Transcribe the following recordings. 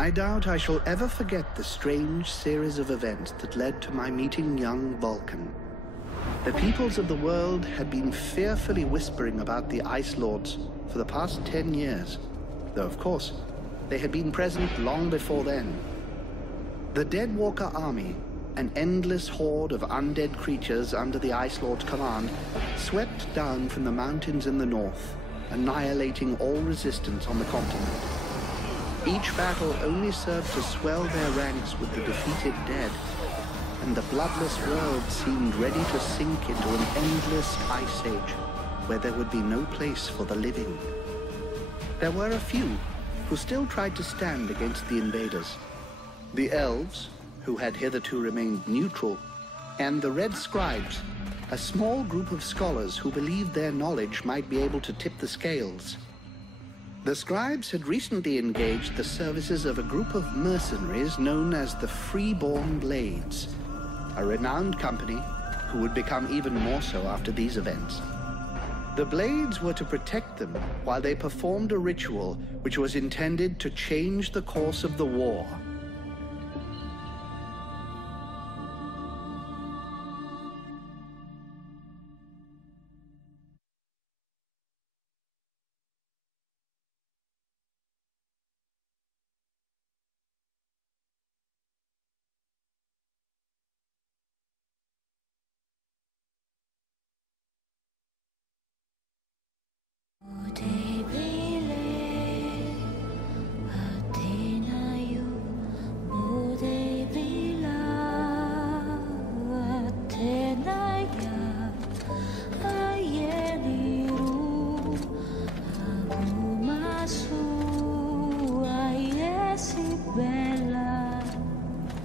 I doubt I shall ever forget the strange series of events that led to my meeting young Vulcan. The peoples of the world had been fearfully whispering about the Ice Lords for the past 10 years, though of course, they had been present long before then. The Deadwalker army, an endless horde of undead creatures under the Ice Lord's command, swept down from the mountains in the north, annihilating all resistance on the continent. Each battle only served to swell their ranks with the defeated dead, and the bloodless world seemed ready to sink into an endless ice age where there would be no place for the living. There were a few who still tried to stand against the invaders. The elves, who had hitherto remained neutral, and the red scribes, a small group of scholars who believed their knowledge might be able to tip the scales. The scribes had recently engaged the services of a group of mercenaries known as the Freeborn Blades, a renowned company who would become even more so after these events. The Blades were to protect them while they performed a ritual which was intended to change the course of the war.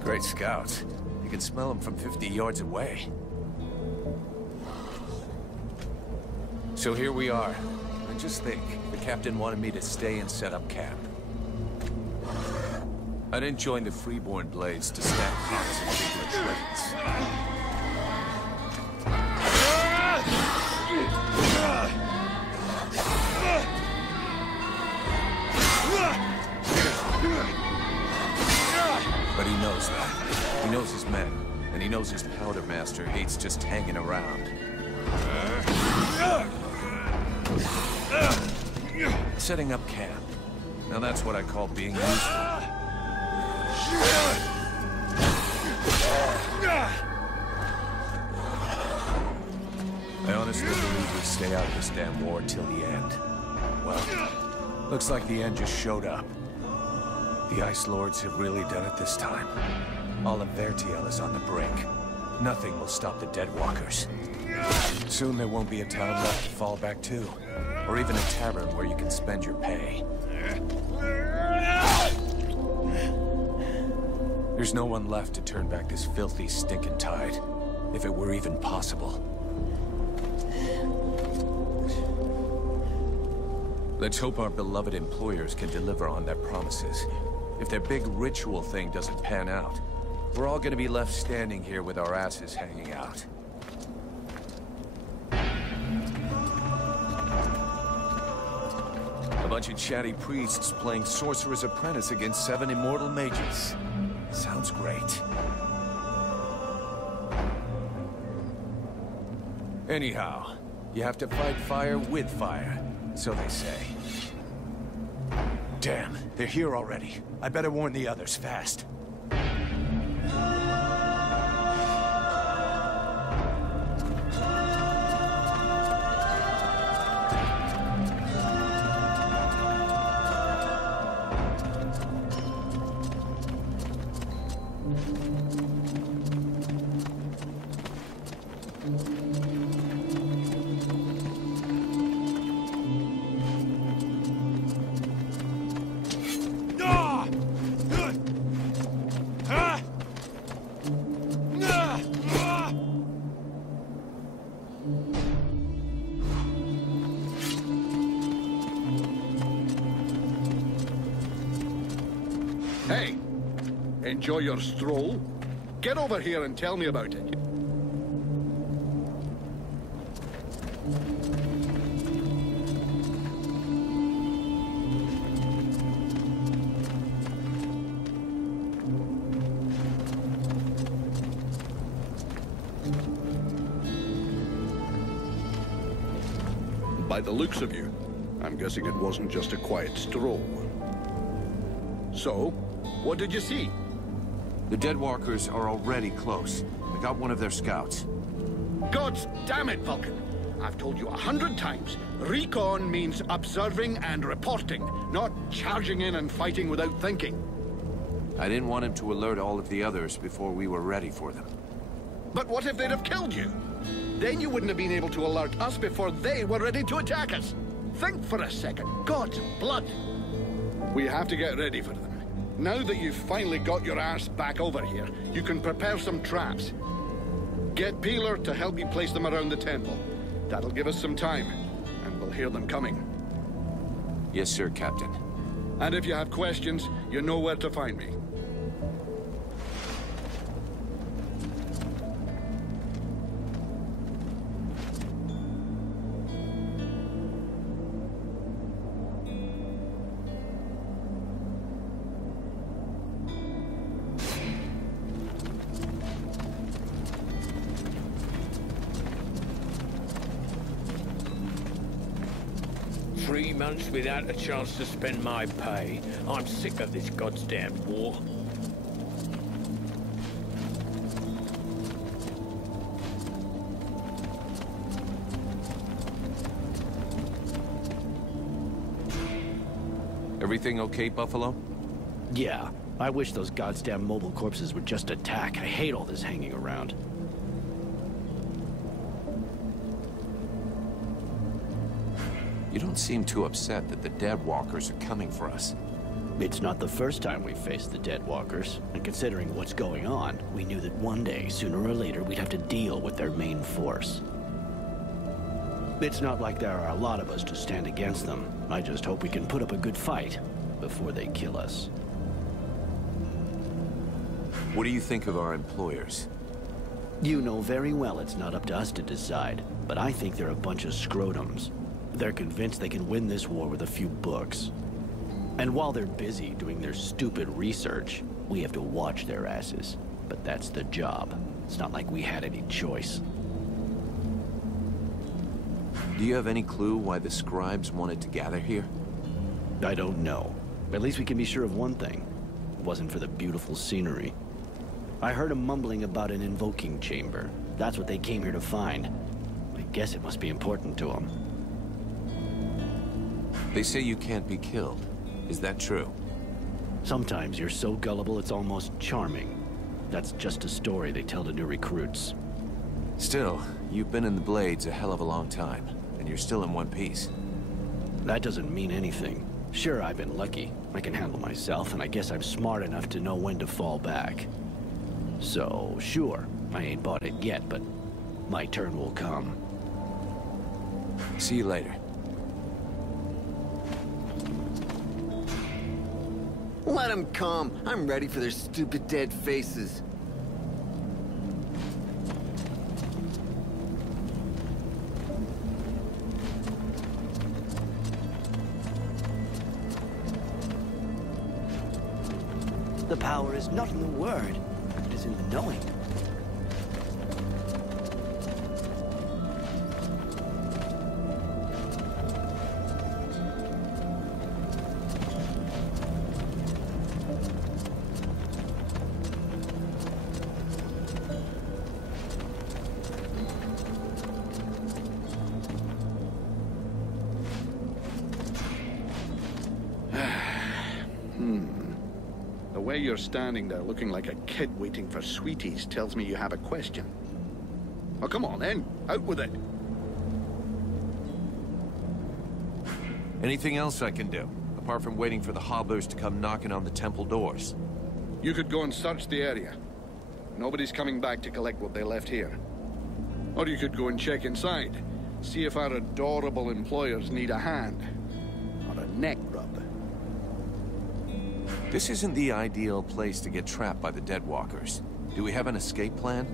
Great scouts. You can smell them from 50 yards away. So here we are. And just think, the captain wanted me to stay and set up camp. I didn't join the Freeborn Blades to stack pots and figure trades. But he knows that. He knows his men, and he knows his powder master hates just hanging around. Setting up camp. Now that's what I call being useful. I honestly believe we stay out of this damn war till the end. Well, looks like the end just showed up. The Ice Lords have really done it this time. All of Vertiel is on the brink. Nothing will stop the Deadwalkers. Soon there won't be a town left to fall back to, or even a tavern where you can spend your pay. There's no one left to turn back this filthy, stinking tide, if it were even possible. Let's hope our beloved employers can deliver on their promises. If their big ritual thing doesn't pan out, we're all gonna be left standing here with our asses hanging out. A bunch of chatty priests playing Sorcerer's Apprentice against 7 immortal mages. Sounds great. Anyhow, you have to fight fire with fire, so they say. Damn, they're here already. I better warn the others fast. Hey, enjoy your stroll? Get over here and tell me about it. By the looks of you, I'm guessing it wasn't just a quiet stroll. So, what did you see? The Deadwalkers are already close. I got one of their scouts. God damn it, Vulcan! I've told you 100 times, recon means observing and reporting, not charging in and fighting without thinking. I didn't want him to alert all of the others before we were ready for them. But what if they'd have killed you? Then you wouldn't have been able to alert us before they were ready to attack us. Think for a second. God's blood. We have to get ready for them. Now that you've finally got your arse back over here, you can prepare some traps. Get Peeler to help you place them around the temple. That'll give us some time, and we'll hear them coming. Yes, sir, Captain. And if you have questions, you know where to find me. Months without a chance to spend my pay. I'm sick of this goddamn war. Everything okay, Buffalo? Yeah. I wish those goddamn mobile corpses would just attack. I hate all this hanging around. You don't seem too upset that the Deadwalkers are coming for us. It's not the first time we've faced the Deadwalkers, and considering what's going on, we knew that one day, sooner or later, we'd have to deal with their main force. It's not like there are a lot of us to stand against them. I just hope we can put up a good fight before they kill us. What do you think of our employers? You know very well it's not up to us to decide, but I think they're a bunch of scrotums. They're convinced they can win this war with a few books. And while they're busy doing their stupid research, we have to watch their asses. But that's the job. It's not like we had any choice. Do you have any clue why the scribes wanted to gather here? I don't know. At least we can be sure of one thing. It wasn't for the beautiful scenery. I heard them mumbling about an invoking chamber. That's what they came here to find. I guess it must be important to them. They say you can't be killed. Is that true? Sometimes you're so gullible it's almost charming. That's just a story they tell to new recruits. Still, you've been in the Blades a hell of a long time, and you're still in one piece. That doesn't mean anything. Sure, I've been lucky. I can handle myself, and I guess I'm smart enough to know when to fall back. So, sure, I ain't bought it yet, but my turn will come. See you later. Let them come. I'm ready for their stupid dead faces. The power is not in the word, it is in the knowing. The way you're standing there looking like a kid waiting for sweeties tells me you have a question. Oh, come on then. Out with it. Anything else I can do, apart from waiting for the hobblers to come knocking on the temple doors? You could go and search the area. Nobody's coming back to collect what they left here. Or you could go and check inside. See if our adorable employers need a hand. Or a neck rub. This isn't the ideal place to get trapped by the Deadwalkers. Do we have an escape plan?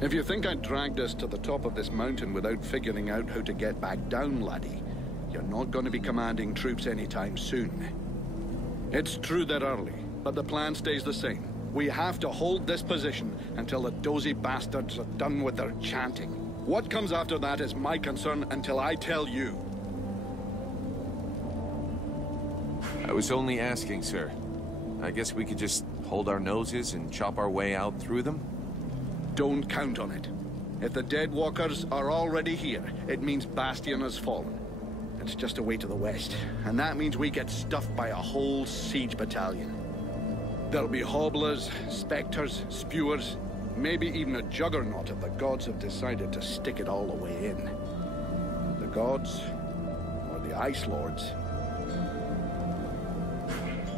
If you think I dragged us to the top of this mountain without figuring out how to get back down, laddie, you're not going to be commanding troops anytime soon. It's true they're early, but the plan stays the same. We have to hold this position until the dozy bastards are done with their chanting. What comes after that is my concern until I tell you. I was only asking, sir. I guess we could just hold our noses and chop our way out through them? Don't count on it. If the Dead Walkers are already here, it means Bastion has fallen. It's just away to the west, and that means we get stuffed by a whole siege battalion. There'll be hobblers, specters, spewers, maybe even a juggernaut if the gods have decided to stick it all the way in. The gods, or the Ice Lords.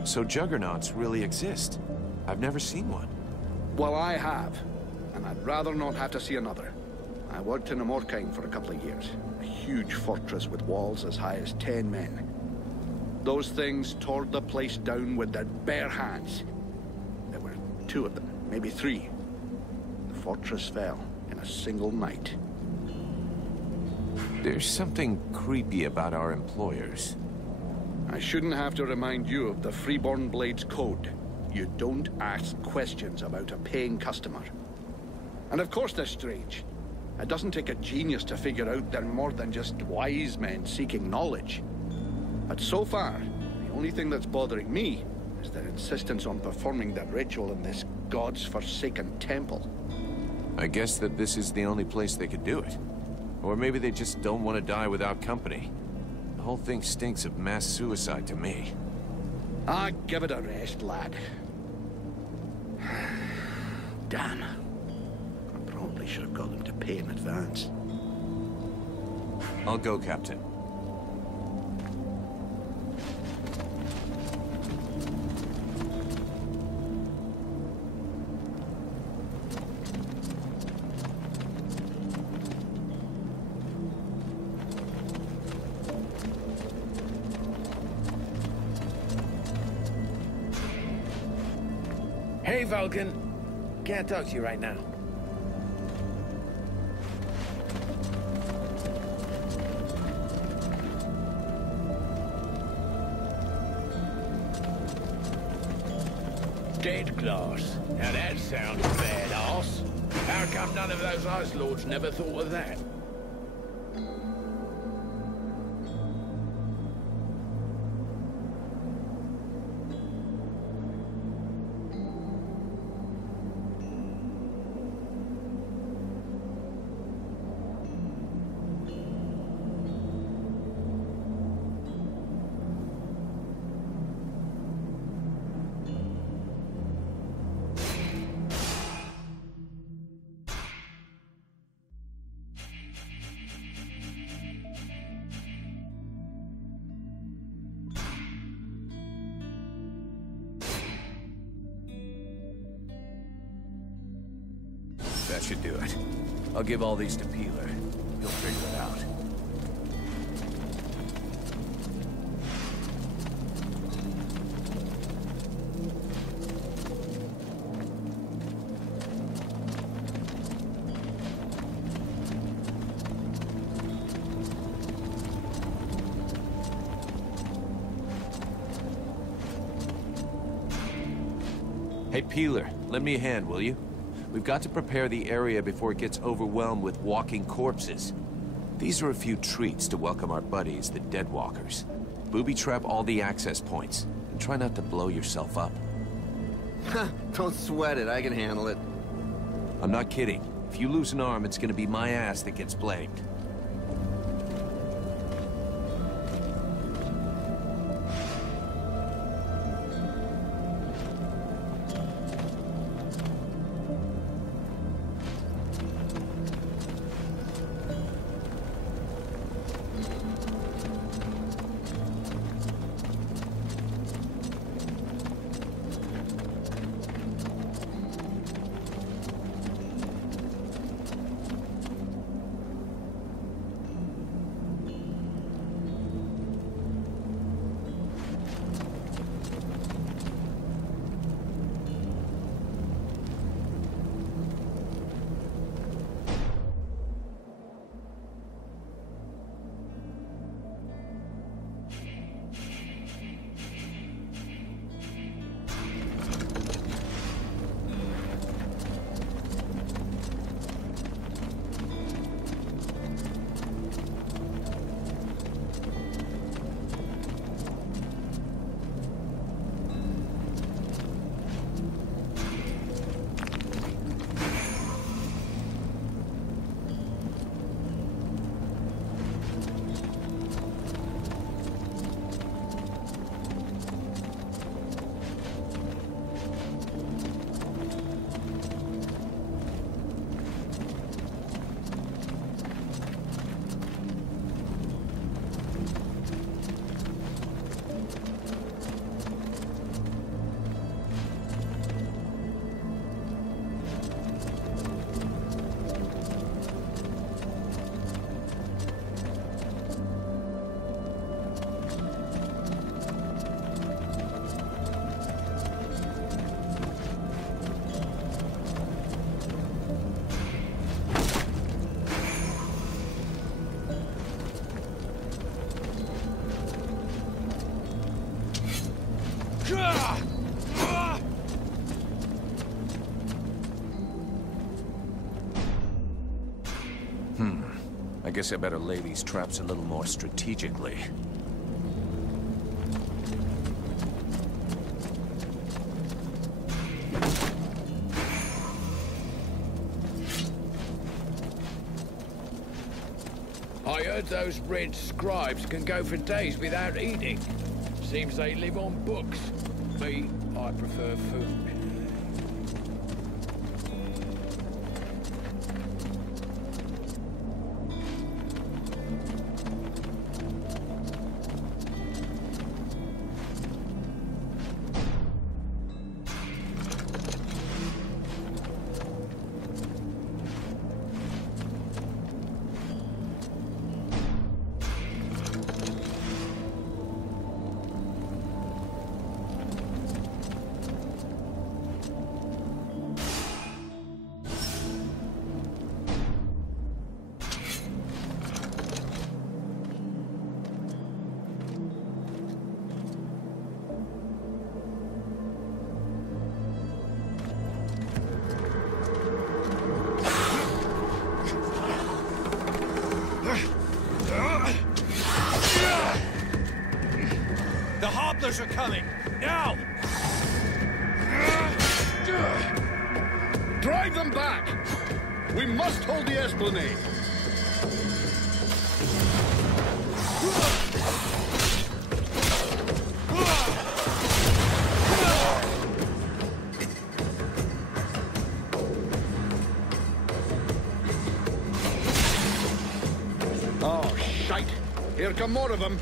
So juggernauts really exist? I've never seen one. Well, I have, and I'd rather not have to see another. I worked in themorgue for a couple of years. A huge fortress with walls as high as 10 men. Those things tore the place down with their bare hands. There were 2 of them, maybe 3. The fortress fell in a single night. There's something creepy about our employers. I shouldn't have to remind you of the Freeborn Blades Code. You don't ask questions about a paying customer. And of course they're strange. It doesn't take a genius to figure out they're more than just wise men seeking knowledge. But so far, the only thing that's bothering me is their insistence on performing the ritual in this god's forsaken temple. I guess that this is the only place they could do it. Or maybe they just don't want to die without company. The whole thing stinks of mass suicide to me. Ah, give it a rest, lad. Damn. I probably should have got them to pay in advance. I'll go, Captain. Hey, Vulcan. Can't talk to you right now. Dead glass. Now that sounds badass. How come none of those Ice Lords never thought of that? That should do it. I'll give all these to Peeler. He'll figure it out. Hey, Peeler, lend me a hand, will you? We've got to prepare the area before it gets overwhelmed with walking corpses. These are a few treats to welcome our buddies, the Deadwalkers. Booby-trap all the access points, and try not to blow yourself up. Don't sweat it, I can handle it. I'm not kidding. If you lose an arm, it's gonna be my ass that gets blamed. I guess I better lay these traps a little more strategically. I heard those red scribes can go for days without eating. Seems they live on books. Me, I prefer food. The hobblers are coming! Now! Drive them back! We must hold the Esplanade! Oh, shite! Here come more of them!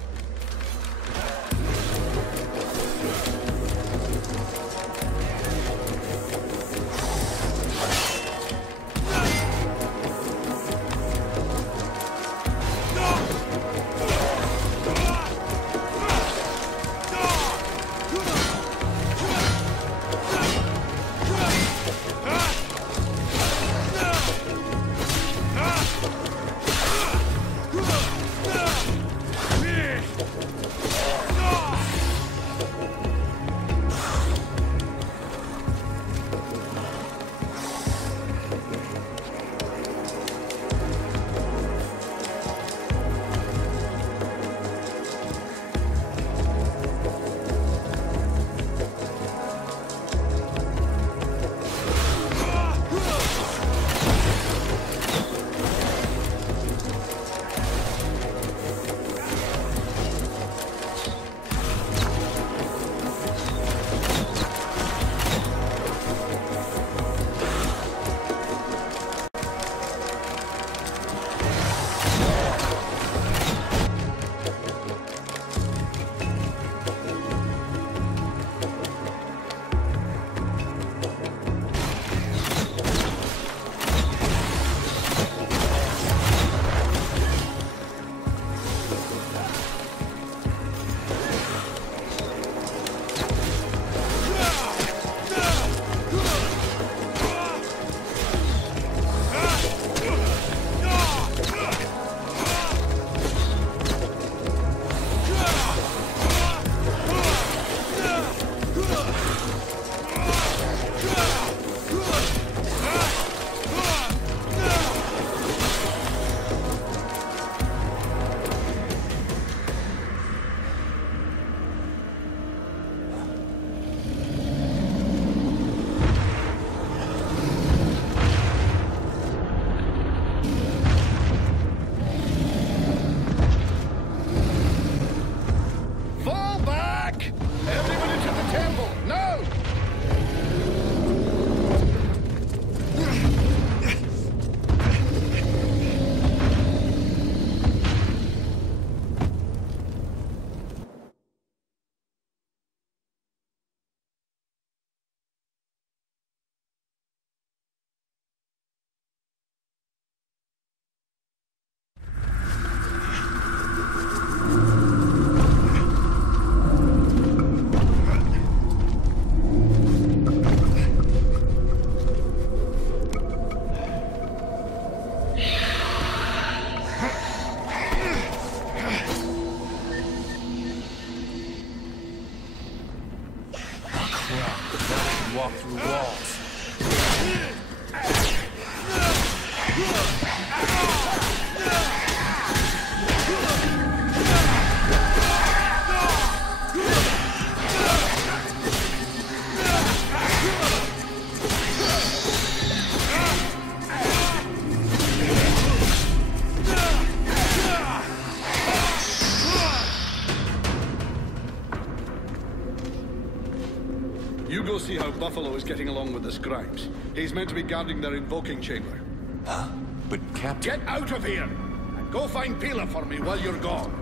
go see how Buffalo is getting along with the scribes. He's meant to be guarding their invoking chamber. Huh? But Captain... Get out of here! And go find Pila for me while you're gone.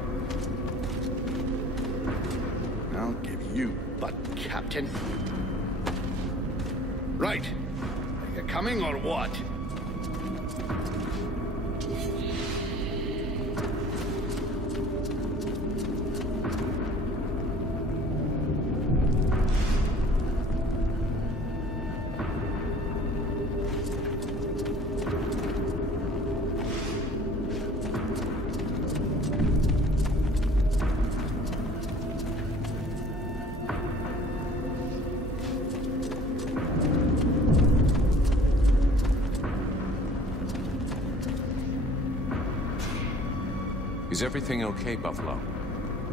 I'll give you butt, Captain. Right. Are you coming or what? Is everything okay, Buffalo?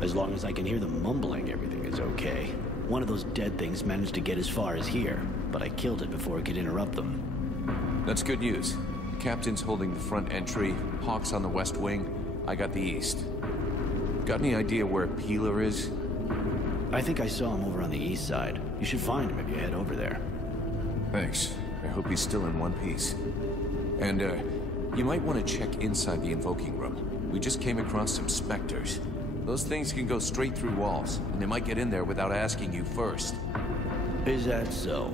As long as I can hear them mumbling, everything is okay. One of those dead things managed to get as far as here, but I killed it before it could interrupt them. That's good news. The captain's holding the front entry, Hawk's on the west wing, I got the east. Got any idea where Peeler is? I think I saw him over on the east side. You should find him if you head over there. Thanks. I hope he's still in one piece. And, you might want to check inside the invoking room. We just came across some specters. Those things can go straight through walls, and they might get in there without asking you first. Is that so?